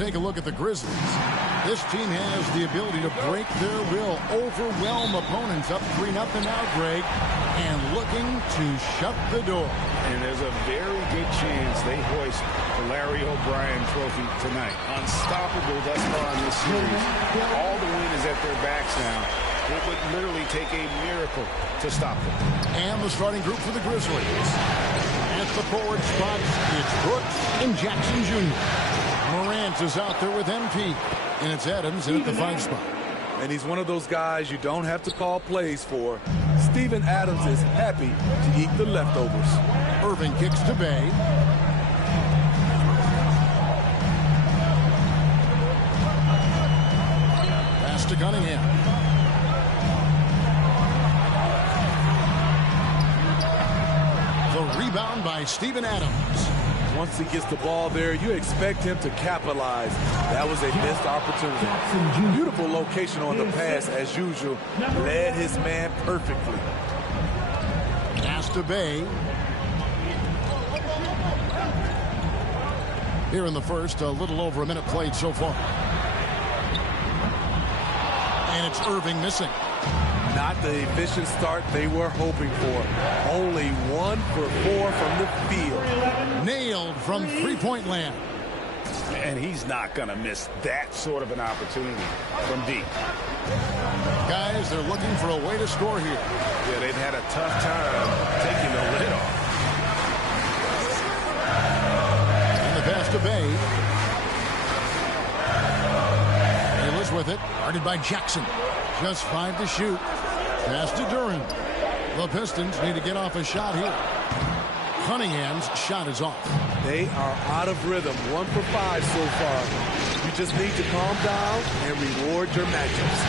take a look at the Grizzlies. This team has the ability to break their will, overwhelm opponents up 3-0 now, Greg, and looking to shut the door. And there's a very good chance they hoist the Larry O'Brien trophy tonight. Unstoppable thus far in this series. All the wind is at their backs now. It would literally take a miracle to stop them. And the starting group for the Grizzlies. At the forward spots, it's Brooks and Jackson Jr. Morant is out there with MP. And it's Adams in at the 5 spot. And he's one of those guys you don't have to call plays for. Steven Adams is happy to eat the leftovers. Irving kicks to Bay. Pass to Cunningham. The rebound by Steven Adams. Once he gets the ball there, you expect him to capitalize. That was a missed opportunity. Beautiful location on the pass, as usual. Led his man perfectly. Pass to Bay. Here in the first, a little over a minute played so far. And it's Irving missing. Not the efficient start they were hoping for. Only 1 for 4 from the field. Nailed from three-point land. And he's not going to miss that sort of an opportunity from deep. Guys, they're looking for a way to score here. Yeah, they've had a tough time taking the lid off. And the pass to Bay. Taylor's with it. Guarded by Jackson. Just 5 to shoot. Pass to Duren. The Pistons need to get off a shot here. Cunningham's shot is off. They are out of rhythm. 1 for 5 so far. You just need to calm down and reward your matchups.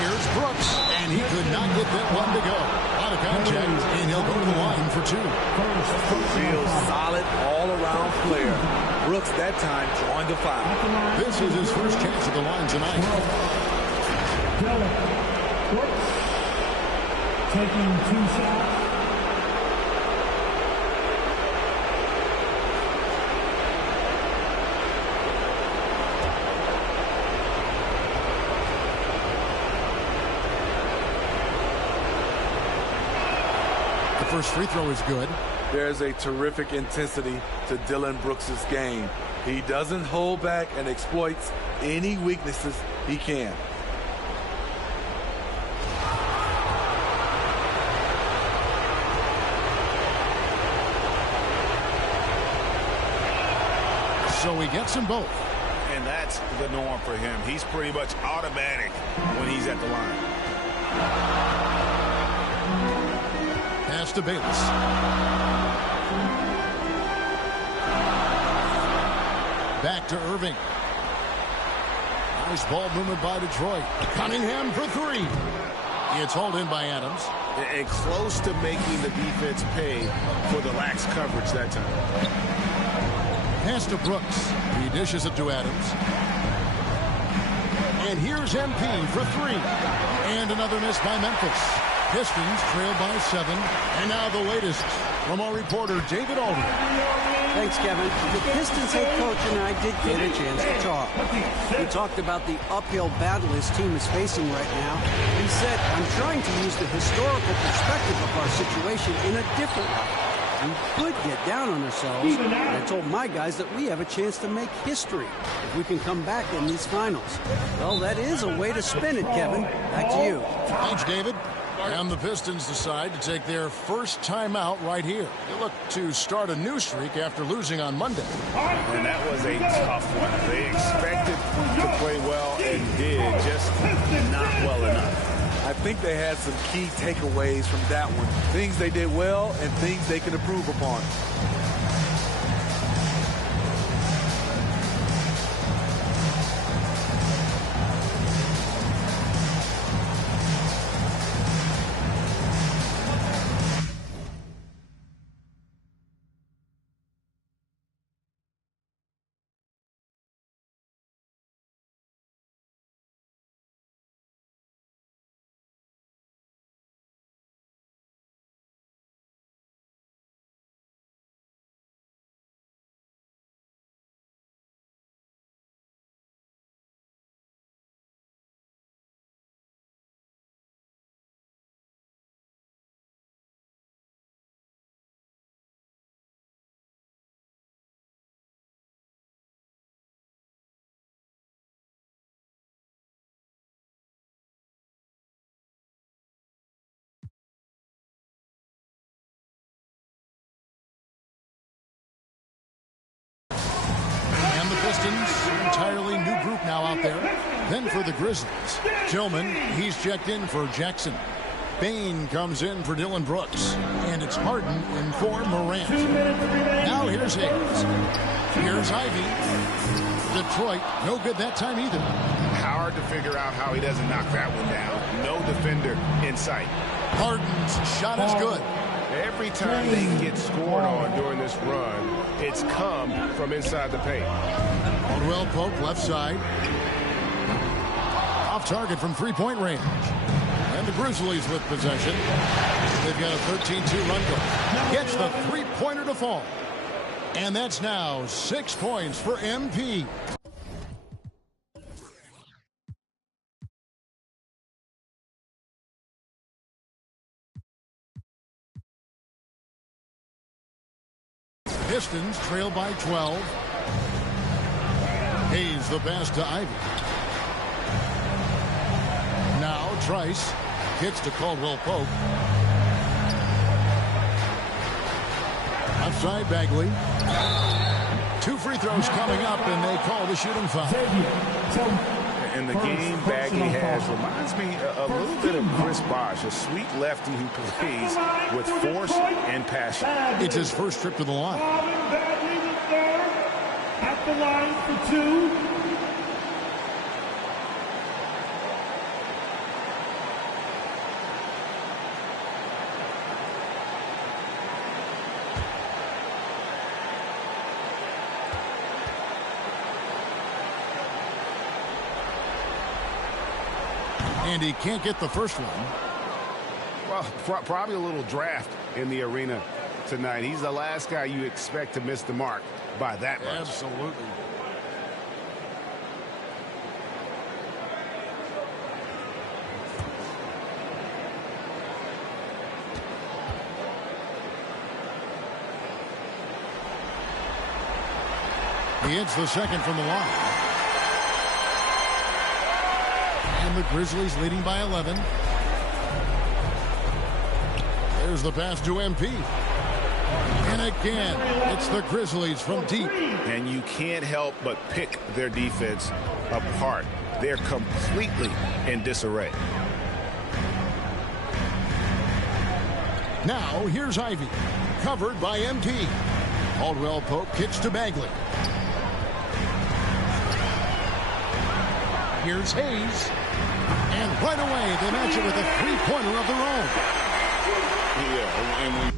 Here's Brooks, and he could not get that one to go. Out of contact, and he'll go to the line for 2. Real solid all-around player. Brooks that time drawing the foul. This is his first chance at the line tonight. Brooks taking 2 shots. The first free throw is good. There's a terrific intensity to Dillon Brooks' game. He doesn't hold back and exploits any weaknesses he can. So he gets them both. And that's the norm for him. He's pretty much automatic when he's at the line. Pass to Bayless. Back to Irving. Nice ball movement by Detroit. Cunningham for 3. It's hauled in by Adams. And close to making the defense pay for the lax coverage that time. Pass to Brooks. He dishes it to Adams. And here's MP for 3. And another miss by Memphis. Pistons trail by 7. And now the latest from our reporter, David Aldridge. Thanks, Kevin. The Pistons head coach and I did get a chance to talk. We talked about the uphill battle his team is facing right now. He said, I'm trying to use the historical perspective of our situation in a different way. We could get down on ourselves, and I told my guys that we have a chance to make history if we can come back in these finals. Well, that is a way to spin it, Kevin. Back to you. Thanks, David. And the Pistons decide to take their first timeout right here. They look to start a new streak after losing on Monday. And that was a tough one. They expected to play well and did, just not well enough. I think they had some key takeaways from that one. Things they did well and things they can improve upon. Pistons, entirely new group now out there. Then for the Grizzlies, Tillman, he's checked in for Jackson. Bain comes in for Dylan Brooks. And it's Harden in for Morant. Now here's Hayes. Here's Ivy. Detroit, no good that time either. Hard to figure out how he doesn't knock that one down. No defender in sight. Harden's shot is good. Every time they get scored on during this run, it's come from inside the paint. Caldwell Pope left side. Off target from three-point range. And the Grizzlies with possession. They've got a 13-2 run goal. Gets the three-pointer to fall. And that's now 6 points for MP. Pistons trail by 12. Hayes the pass to Ivy. Now Trice kicks to Caldwell Pope. Outside Bagley. 2 free throws coming up, and they call the shooting foul. And the game Bagley has reminds me a little bit of Chris Bosh, a sweet lefty who plays with force and passion. It's his first trip to the line. Bagley the third at the line for 2. And he can't get the first one. Well, probably a little draft in the arena tonight. He's the last guy you expect to miss the mark by that much. Absolutely. He hits the second from the line. And the Grizzlies leading by 11. There's the pass to MP. And again, it's the Grizzlies from deep. And you can't help but pick their defense apart. They're completely in disarray. Now, here's Ivy. Covered by MP. Caldwell Pope kicks to Bagley. Here's Hayes. And right away, they match it with a three-pointer of their own. Yeah, and we...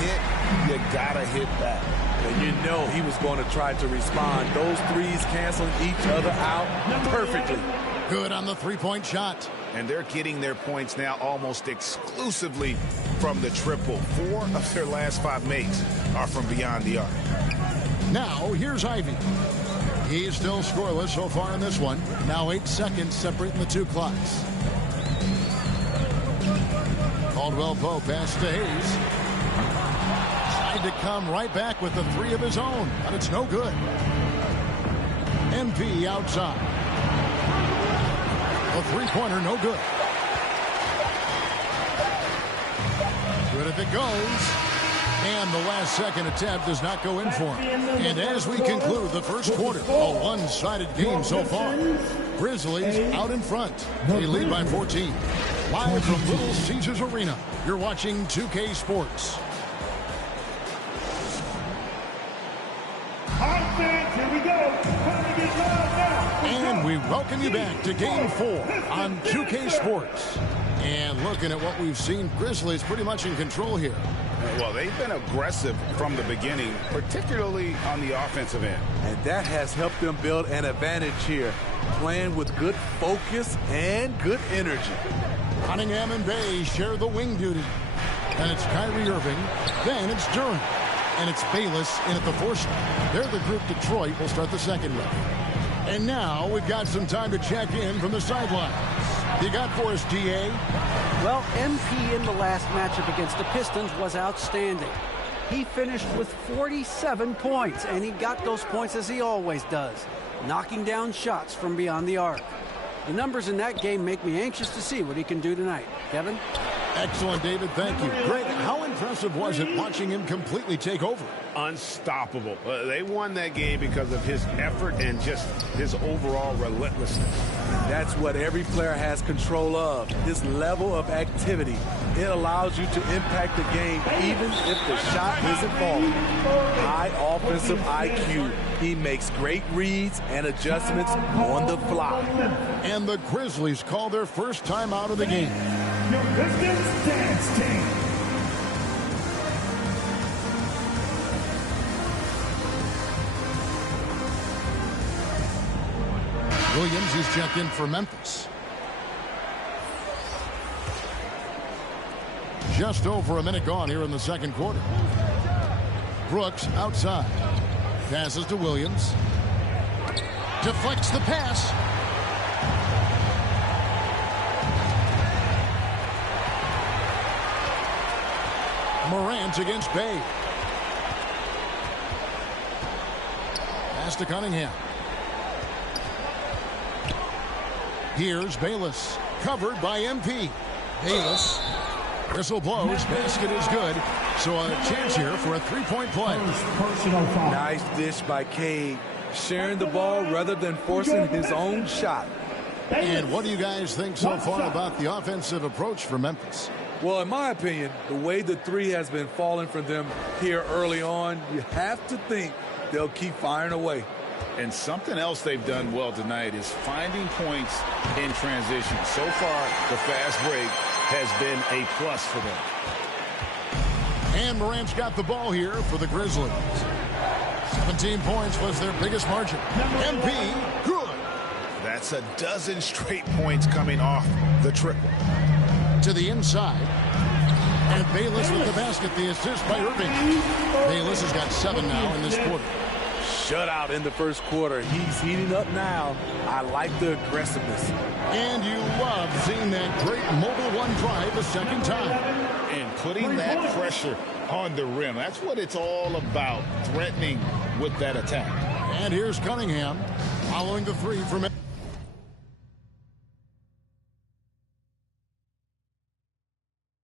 hit, you gotta hit back. And you know he was going to try to respond. Those threes canceling each other out perfectly. Good on the three-point shot. And they're getting their points now almost exclusively from the triple. 4 of their last 5 makes are from beyond the arc. Now, here's Ivy. He's still scoreless so far in this one. Now 8 seconds separating the two clocks. Caldwell Pope pass to Hayes. Tried to come right back with the 3 of his own, but it's no good. MP outside. The three-pointer, no good. Good if it goes. And the last second attempt does not go in for him. And as we conclude the first quarter, a one-sided game so far. Grizzlies out in front. They lead by 14. Live from Little Caesars Arena, you're watching 2K Sports. All right, fans, here we go. Time to get loud now. And we welcome you back to Game 4 on 2K Sports. And looking at what we've seen, Grizzlies pretty much in control here. Well, they've been aggressive from the beginning, particularly on the offensive end. And that has helped them build an advantage here, playing with good focus and good energy. Cunningham and Bay share the wing duty. And it's Kyrie Irving. Then it's Durant. And it's Bayless in at the 4 spot. They're the group Detroit will start the second round. And now we've got some time to check in from the sidelines. You got for us, D.A.? Well, MP in the last matchup against the Pistons was outstanding. He finished with 47 points, and he got those points as he always does, knocking down shots from beyond the arc. The numbers in that game make me anxious to see what he can do tonight. Kevin? Excellent, David. Thank you. Greg, how impressive was it watching him completely take over? Unstoppable. They won that game because of his effort and just his overall relentlessness. That's what every player has control of, his level of activity. It allows you to impact the game even if the shot isn't falling. High offensive IQ. He makes great reads and adjustments on the fly. And the Grizzlies call their first time out of the game. Your Pistons dance team. Williams is checked in for Memphis. Just over a minute gone here in the second quarter. Brooks outside. Passes to Williams. Deflects the pass. Morant against Bay. Pass to Cunningham. Here's Bayless. Covered by MP. Bayless. Whistle blows. Basket is good. So a chance here for a three-point play. Personal foul. Nice dish by Cade. Sharing the ball rather than forcing his own shot. And what do you guys think so far about the offensive approach for Memphis? Well, in my opinion, the way the three has been falling for them here early on, you have to think they'll keep firing away. And something else they've done well tonight is finding points in transition. So far, the fast break has been a plus for them. And Morant's got the ball here for the Grizzlies. 17 points was their biggest margin. MP, good. That's a dozen straight points coming off the triple. To the inside. And Bayless with the basket, the assist by Irving. Bayless has got 7 now in this quarter. Shutout in the first quarter. He's heating up now. I like the aggressiveness. And you love seeing that great mobile one drive a second time. And putting that pressure on the rim. That's what it's all about, threatening with that attack. And here's Cunningham following the three from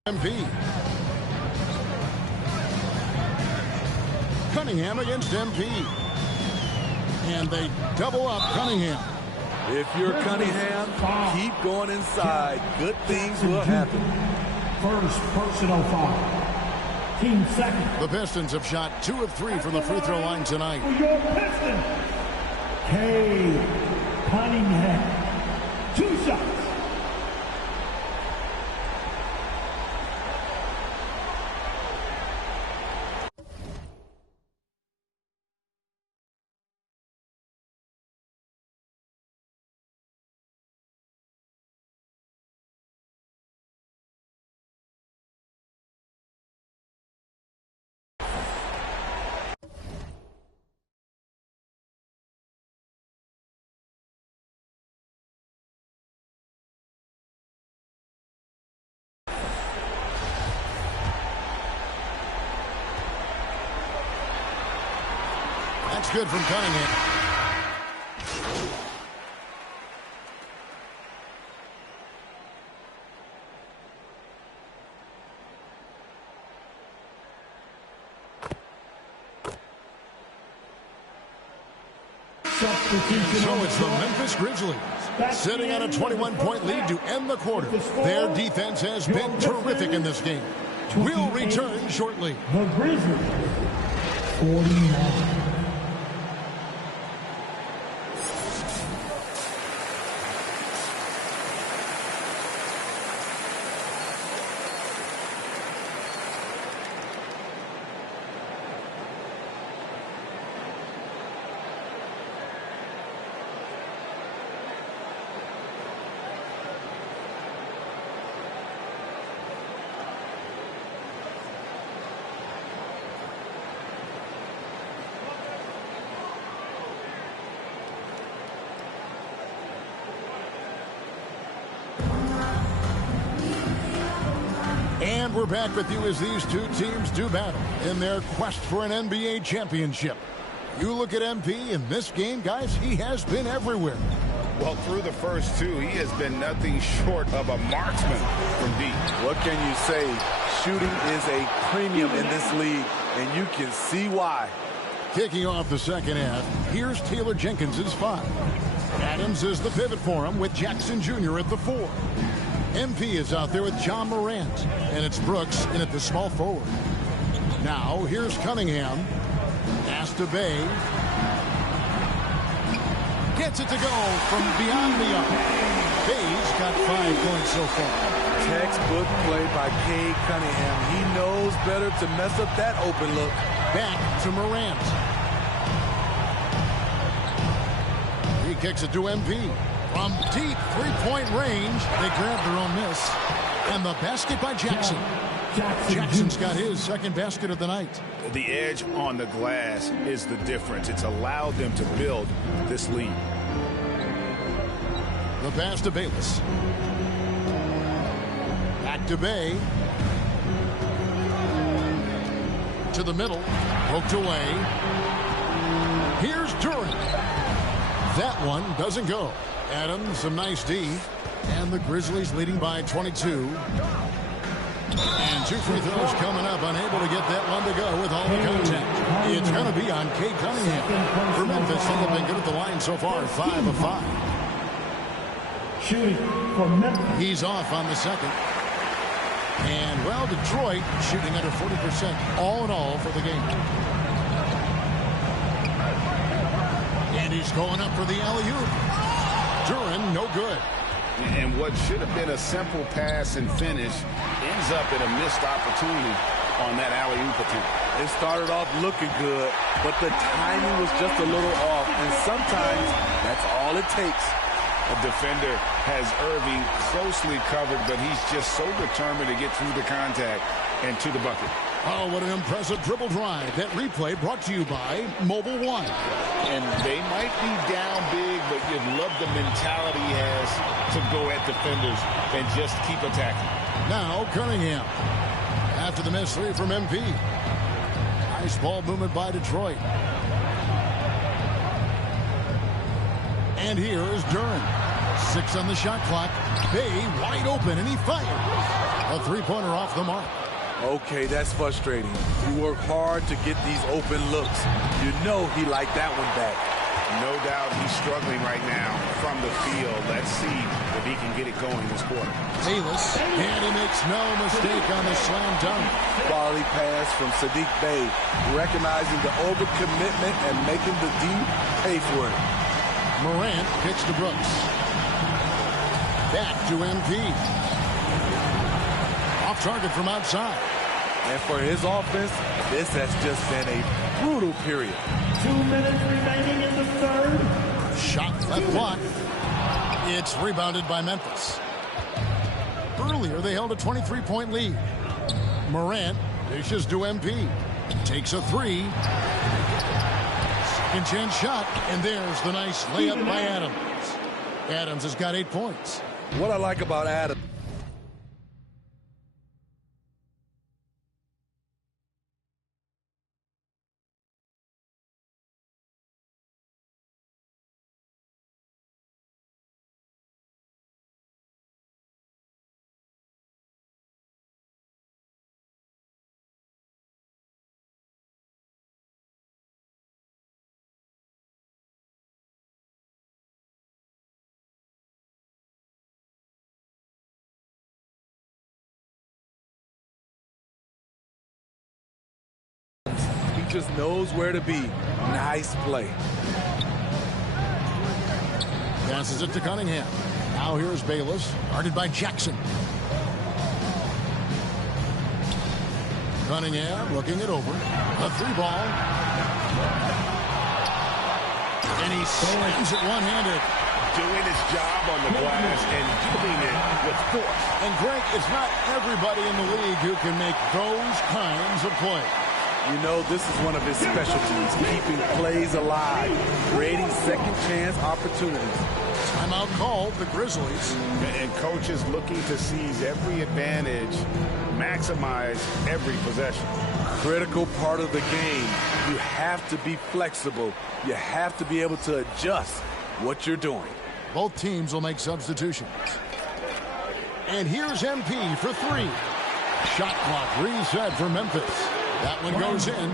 MP. Cunningham against MP. And they double up Cunningham. If you're Cunningham, keep going inside. Good things will happen. First personal foul. Team second. The Pistons have shot 2 of 3 from the free throw line tonight. For your Pistons, Cade Cunningham. 2 shots. That's good from Cunningham. So it's the Memphis Grizzlies sitting on a 21-point lead to end the quarter. Their defense has been terrific in this game. We'll return shortly. The Grizzlies, 49. We're back with you as these two teams do battle in their quest for an NBA championship. You look at MP in this game, guys, he has been everywhere. Well, through the first two, he has been nothing short of a marksman from deep. What can you say? Shooting is a premium in this league, and you can see why. Kicking off the second half, here's Taylor Jenkins' 5. Adams is the pivot for him with Jackson Jr. at the 4. MP is out there with John Morant, and it's Brooks in at the small forward. Now, here's Cunningham. Pass to Bay. Gets it to go from beyond the arc. Bay's got 5 points so far. Textbook play by Cade Cunningham. He knows better to mess up that open look. Back to Morant. He kicks it to MP. From deep three-point range, they grab their own miss. And the basket by Jackson. Jackson's got his second basket of the night. The edge on the glass is the difference. It's allowed them to build this lead. The pass to Bayless. Back to Bay. To the middle. Poked away. Here's Durant. That one doesn't go. Adams, some nice D. And the Grizzlies leading by 22. And 2 free throws coming up. Unable to get that one to go with all the contact. It's going to be on Cade Cunningham. For Memphis, they have been good at the line so far. 5 of 5. Shooting for Memphis. He's off on the second. And, well, Detroit shooting under 40% all in all for the game. And he's going up for the alley-oop. Duran, no good. And what should have been a simple pass and finish ends up in a missed opportunity on that alley-oop attempt. It started off looking good, but the timing was just a little off, and sometimes that's all it takes. A defender has Irving closely covered, but he's just so determined to get through the contact and to the bucket. Oh, what an impressive dribble drive. That replay brought to you by Mobile One. And they might be down big, but you'd love the mentality he has to go at defenders and just keep attacking. Now Cunningham. After the missed 3 from MP. Nice ball movement by Detroit. And here is Duran. 6 on the shot clock. Bay wide open, and he fires. A three-pointer off the mark. Okay, that's frustrating. You work hard to get these open looks. You know he liked that one back. No doubt he's struggling right now from the field. Let's see if he can get it going this quarter. Bayless, and he makes no mistake on the slam dunk. Quality pass from Sadiq Bey, recognizing the overcommitment and making the D pay for it. Morant kicks to Brooks. Back to MP. Off target from outside. And for his offense, this has just been a brutal period. 2 minutes remaining in the third. Shot left block. It's rebounded by Memphis. Earlier, they held a 23-point lead. Morant dishes to MP. Takes a 3. Second chance shot, and there's the nice layup by Adams. Adams has got 8 points. What I like about Adams. Just knows where to be. Nice play. Passes it to Cunningham. Now here's Bayless, guarded by Jackson. Cunningham looking it over. A 3-ball. And he slams it one-handed. Doing his job on the glass and doing it with force. And Greg, it's not everybody in the league who can make those kinds of plays. You know, this is one of his specialties, keeping plays alive, creating second chance opportunities. Timeout called, the Grizzlies. And coaches looking to seize every advantage, maximize every possession. Critical part of the game. You have to be flexible. You have to be able to adjust what you're doing. Both teams will make substitutions. And here's MP for three. Shot clock reset for Memphis. That one goes in.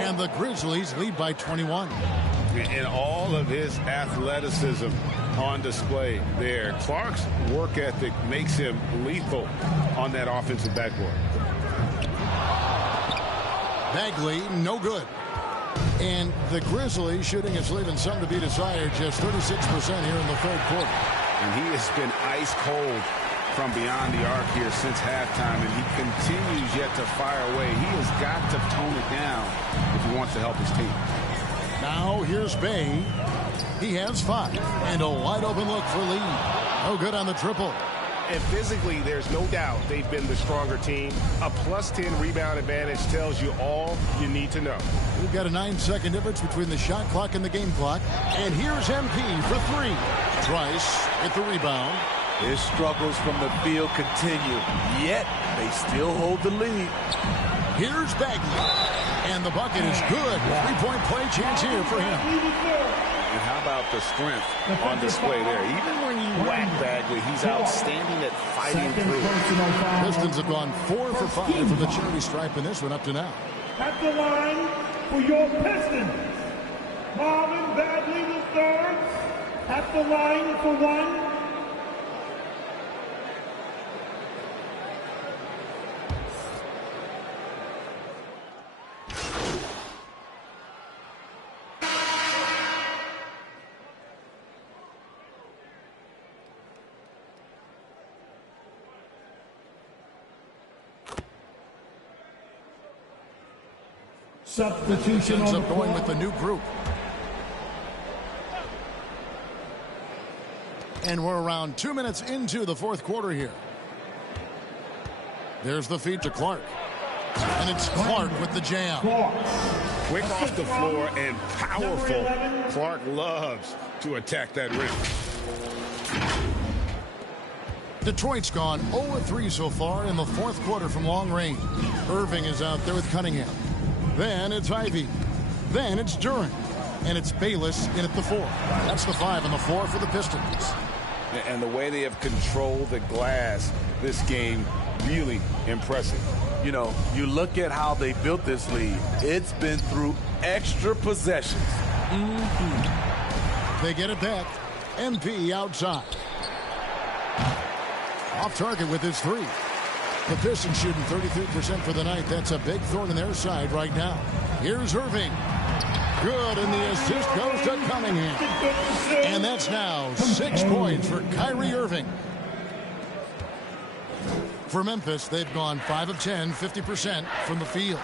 And the Grizzlies lead by 21. And all of his athleticism on display there. Clark's work ethic makes him lethal on that offensive backboard. Bagley, no good. And the Grizzlies shooting is leaving some to be desired, just 36% here in the third quarter. And he has been ice cold from beyond the arc here since halftime, and he continues yet to fire away. He has got to tone it down if he wants to help his team. Now here's Bay. He has 5 and a wide open look for Lee. No good on the triple. And physically, there's no doubt they've been the stronger team. A +10 rebound advantage tells you all you need to know. We've got a 9-second difference between the shot clock and the game clock. And here's MP for 3. Trice with the rebound. His struggles from the field continue, yet they still hold the lead. Here's Bagley. And the bucket is good. 3-point play chance here for him. And how about the strength on display there? Even when you whack Bagley, he's outstanding at fighting through. Pistons have gone 4 for 5 from the charity stripe in this one up to now. At the line for your Pistons, Marvin Bagley III. At the line for 1. Substitution ends up going with the new group. And we're around 2 minutes into the fourth quarter here. There's the feed to Clark. And it's Clark with the jam. Quick off the floor and powerful. Clark loves to attack that rim. Detroit's gone 0-3 so far in the fourth quarter from long range. Irving is out there with Cunningham. Then it's Ivy. Then it's Duren. And it's Bayless in at the 4. That's the 5 on the floor for the Pistons. And the way they have controlled the glass this game, really impressive. You know, you look at how they built this lead. It's been through extra possessions. They get it back. MP outside. Off target with his 3. The Pistons shooting 33% for the night. That's a big thorn in their side right now. Here's Irving. Good, and the assist goes to Cunningham. And that's now 6 points for Kyrie Irving. For Memphis, they've gone 5 of 10, 50% from the field.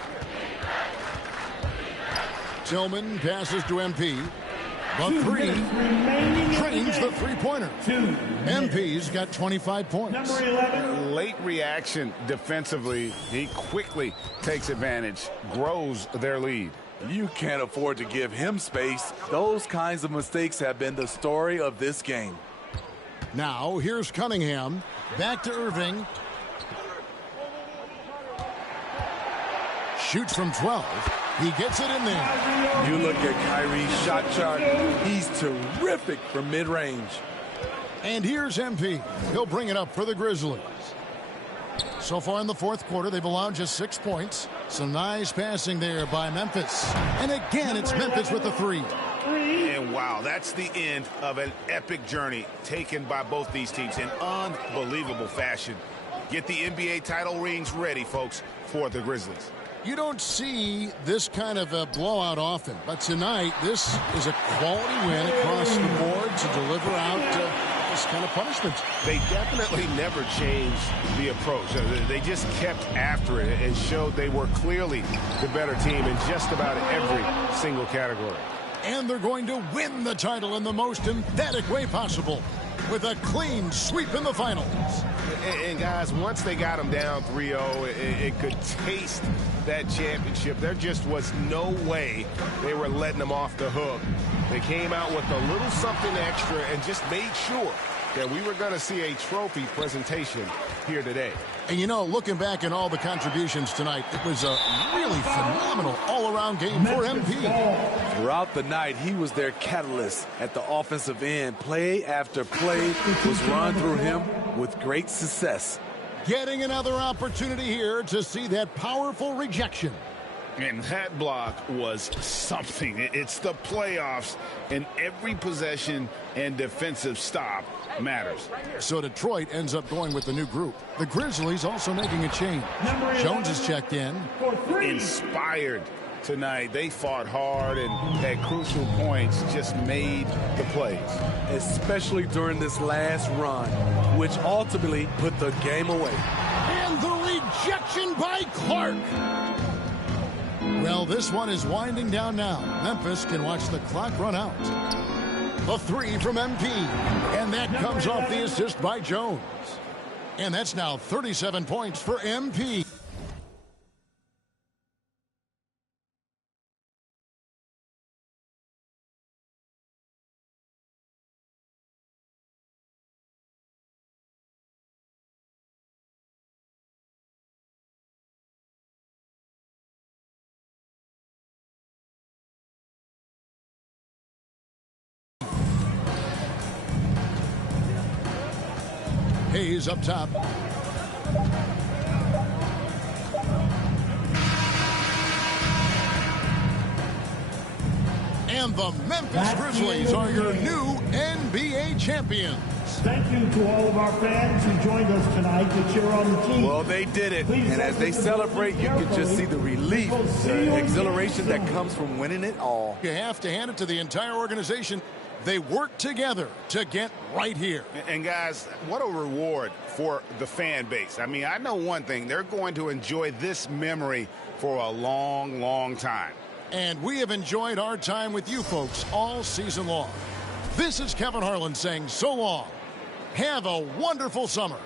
Tillman passes to MP. The 3 trains the 3-pointer. MP's got 25 points. Late reaction defensively. He quickly takes advantage, grows their lead. You can't afford to give him space. Those kinds of mistakes have been the story of this game. Now, here's Cunningham. Back to Irving. Shoots from 12. He gets it in there. You look at Kyrie's shot chart. He's terrific from mid-range. And here's MP. He'll bring it up for the Grizzlies. So far in the fourth quarter, they've allowed just 6 points. Some nice passing there by Memphis. And again, it's Memphis with the 3. And wow, that's the end of an epic journey taken by both these teams in unbelievable fashion. Get the NBA title rings ready, folks, for the Grizzlies. You don't see this kind of a blowout often, but tonight this is a quality win across the board to deliver out this kind of punishment. They definitely never changed the approach. They just kept after it and showed they were clearly the better team in just about every single category. And they're going to win the title in the most emphatic way possible. with a clean sweep in the finals. And guys, once they got them down 3-0, it could taste that championship. There just was no way they were letting them off the hook. They came out with a little something extra and just made sure that we were going to see a trophy presentation here today. And you know, looking back at all the contributions tonight, it was a really phenomenal all-around game for MP. Throughout the night, he was their catalyst at the offensive end. Play after play was run through him with great success. Getting another opportunity here to see that powerful rejection. And that block was something. It's the playoffs, and every possession and defensive stop matters. So Detroit ends up going with the new group. The Grizzlies also making a change. Jones is checked in. Inspired tonight. They fought hard and at crucial points just made the plays. Especially during this last run, which ultimately put the game away. And the rejection by Clark. Well, this one is winding down now. Memphis can watch the clock run out. The three from MP. And that comes off the assist by Jones. And that's now 37 points for MP. Hayes up top. And the Memphis Grizzlies are your new NBA champions. Thank you to all of our fans who joined us tonight to cheer on the team. Well, they did it. And as they celebrate, you can just see the relief, the exhilaration that comes from winning it all. You have to hand it to the entire organization. They work together to get right here. And guys, what a reward for the fan base. I mean, I know one thing. They're going to enjoy this memory for a long, long time. And we have enjoyed our time with you folks all season long. This is Kevin Harlan saying so long. Have a wonderful summer.